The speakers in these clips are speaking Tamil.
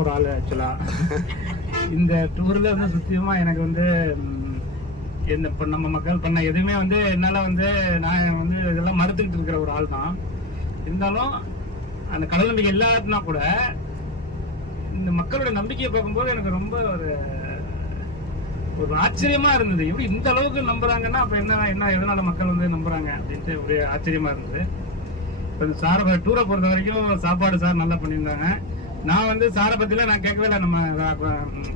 ஒரு ஆள் ஆக்சுவலா இந்த டூர்ல வந்து சுத்தியமா எனக்கு வந்து இந்த நம்ம மக்கள் பண்ண எதுவுமே வந்து என்னால வந்து நான் வந்து இதெல்லாம் மறுத்துக்கிட்டு இருக்கிற ஒரு ஆள் தான். இருந்தாலும் அந்த கடவுள் நம்பிக்கை இல்லாட்டினா கூட இந்த மக்களோட நம்பிக்கையை பார்க்கும்போது எனக்கு ரொம்ப ஒரு ஆச்சரியமா இருந்தது. எப்படி இந்த அளவுக்கு நம்புறாங்கன்னா அப்ப என்ன எதனால மக்கள் வந்து நம்புறாங்க அப்படின்ட்டு ஒரு ஆச்சரியமா இருந்தது. இப்போ இந்த சாரை டூரை பொறுத்த வரைக்கும் சாப்பாடு சார் நல்லா பண்ணியிருந்தாங்க. நான் வந்து சாரை பத்தில நான் கேட்கவே இல்லை. நம்ம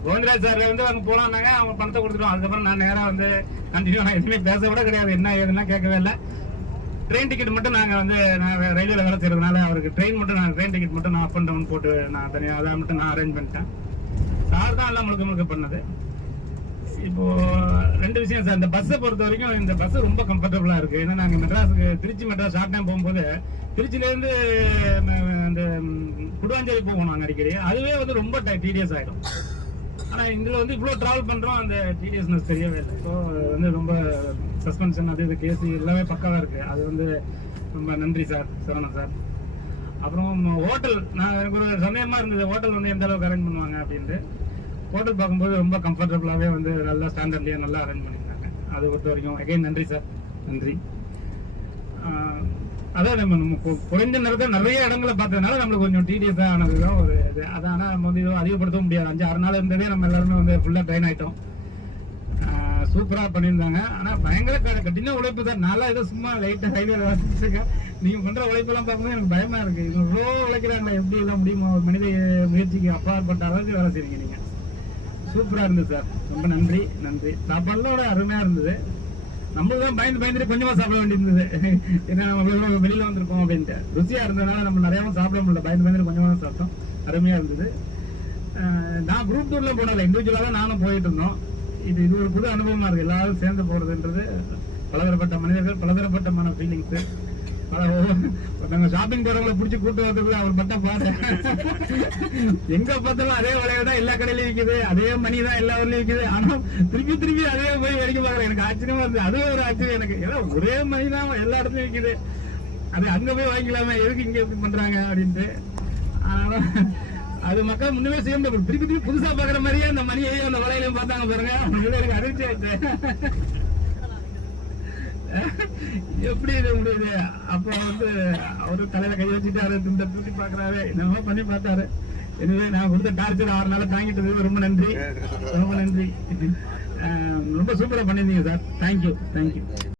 கோவிந்தராஜ் சார் வந்து அங்கே போலான்னாங்க, அவங்க பணத்தை கொடுத்துட்டோம். அதுக்கப்புறம் நான் நேராக வந்து கண்டினியூ நான் எதுவுமே பேச கூட கிடையாது. என்ன ஏதுன்னா கேட்கவே இல்லை. ட்ரெயின் டிக்கெட் மட்டும் நாங்கள் வந்து நான் ரயில்வேல வேலை செய்யறதுனால அவருக்கு ட்ரெயின் டிக்கெட் மட்டும் நான் அப் அண்ட் டவுன் போட்டு நான் தனியாக அதை மட்டும் நான் அரேஞ்ச் பண்ணிட்டேன். சார் தான் எல்லாம் முழுக்க பண்ணது. இப்போ ரெண்டு விஷயம் சார். இந்த பஸ்ஸை பொறுத்த வரைக்கும் இந்த பஸ் ரொம்ப கம்ஃபர்டபுளா இருக்கு. ஏன்னா நாங்கள் திருச்சி மெட்ராஸ் ஷார்ட் டைம் போகும்போது திருச்சியிலேருந்து அந்த குடுவாஞ்சேரி போகணும் நாங்கள் அடிக்கடி. அதுவே வந்து ரொம்ப டிடிஎஸ் ஆகிடும். ஆனால் இதில் வந்து இவ்வளோ ட்ராவல் பண்ணுறோம், அந்த டிடிஎஸ்னஸ் தெரியவே இல்லை. ஸோ வந்து ரொம்ப சஸ்பென்ஷன் அது இது கேஸ் எல்லாமே பக்காவாக இருக்குது. அது வந்து ரொம்ப நன்றி சார், சரவணன் சார். அப்புறம் ஹோட்டல் எனக்கு ஒரு சந்தேகமாக இருந்தது, ஹோட்டல் வந்து எந்த அளவுக்கு அரேஞ்ச் பண்ணுவாங்க அப்படின்ட்டு. ஹோட்டல் பார்க்கும்போது ரொம்ப கம்ஃபர்டபுளாகவே வந்து நல்லா ஸ்டாண்டர்ட்லேயே நல்லா அரேஞ்ச் பண்ணியிருந்தாங்க. அதை பொறுத்த வரைக்கும் அகைன் நன்றி சார், நன்றி. அதான் நம்ம குறைஞ்ச நேரத்தில் நிறைய இடங்களை பார்த்ததுனால நம்மளுக்கு கொஞ்சம் டிடிஎஸ் ஆனதுதான் ஒரு இது. அதான் நம்ம வந்து இதுவும் அதிகப்படுத்த முடியாது. 5-6 நாள் இருந்ததே நம்ம எல்லாருமே வந்து ஃபுல்லாக ட்ரெயின் ஆகிட்டோம். சூப்பராக பண்ணியிருந்தாங்க. ஆனால் பயங்கர கடின உழைப்பு தான். நல்லா ஏதோ சும்மா லைட்டாக ரயில்வே வச்சுருக்கேன். நீங்கள் பண்ணுற உழைப்பெல்லாம் பார்க்கும்போது எனக்கு பயமாக இருக்குது. இது இவ்வளோ உழைக்கிறாங்க, எப்படி எல்லாம் முடியுமா? ஒரு மனித முயற்சிக்கு அப்பாற்பட்ட அளவுக்கு வேலை செய்றீங்க நீங்கள். சூப்பராக இருந்தது சார், ரொம்ப நன்றி. சாப்பாடுலாம் அருமையாக இருந்தது. நம்மளுக்கு தான் பயந்துட்டு கொஞ்சமா சாப்பிட வேண்டியிருந்தது. ஏன்னா நம்ம வெளியில வந்திருக்கோம் அப்படின்ட்டு. ருசியா இருந்ததுனால நம்ம நிறையாவும் சாப்பிட முடியல. பயந்துட்டு கொஞ்சமா சாப்பிட்டோம். அருமையா இருந்தது. நான் குரூப் டூர்ல போனல, இண்டிவிஜுவலா தான் நானும் போயிட்டு இருந்தோம். இது ஒரு புது அனுபவமா இருக்கு. எல்லாரும் சேர்ந்து போறதுன்றது பலதரப்பட்ட மனிதர்கள், பலதரப்பட்டமான ஃபீலிங்ஸ். நாங்க ஷாப்பிங் போறவங்களை பிடிச்சி கூட்டு வரதுக்குள்ள அவர் பட்ட பாரு. எங்க பார்த்தாலும் அதே வளையல் தான் எல்லா கடையிலும் விற்குது, அதே மணி தான் எல்லா ஊர்லயும் விற்குது. ஆனா திருப்பி அதே போய் வரைக்க பாக்குறேன். எனக்கு ஆச்சரியமா இருந்தது. அதுவே ஒரு ஆச்சரியம் எனக்கு. ஏன்னா ஒரே மணி தான் எல்லா இடத்துலயும் விற்குது, அது அங்க போய் வாங்கிக்கலாமே, எதுக்கு இங்க எப்படி பண்றாங்க அப்படின்ட்டு. ஆனா அது மக்கள் முன்னமே செய்ய திருப்பி புதுசா பாக்குற மாதிரியே அந்த மணியையும் அந்த வளையலையும் பார்த்தாங்க பாருங்க. எனக்கு அதிர்ச்சி ஆயிடுச்சு. எப்படி இது முடியுது? அப்ப வந்து அவரு தலையில கை வச்சுட்டு அதை தூக்கி பாக்குறாரு, என்னமோ பண்ணி பார்த்தாரு. எனவே நான் கொடுத்த டார்ச்சர் 6 நாள் தாங்கிட்டது ரொம்ப நன்றி. ரொம்ப சூப்பரா பண்ணிருந்தீங்க சார். தேங்க்யூ.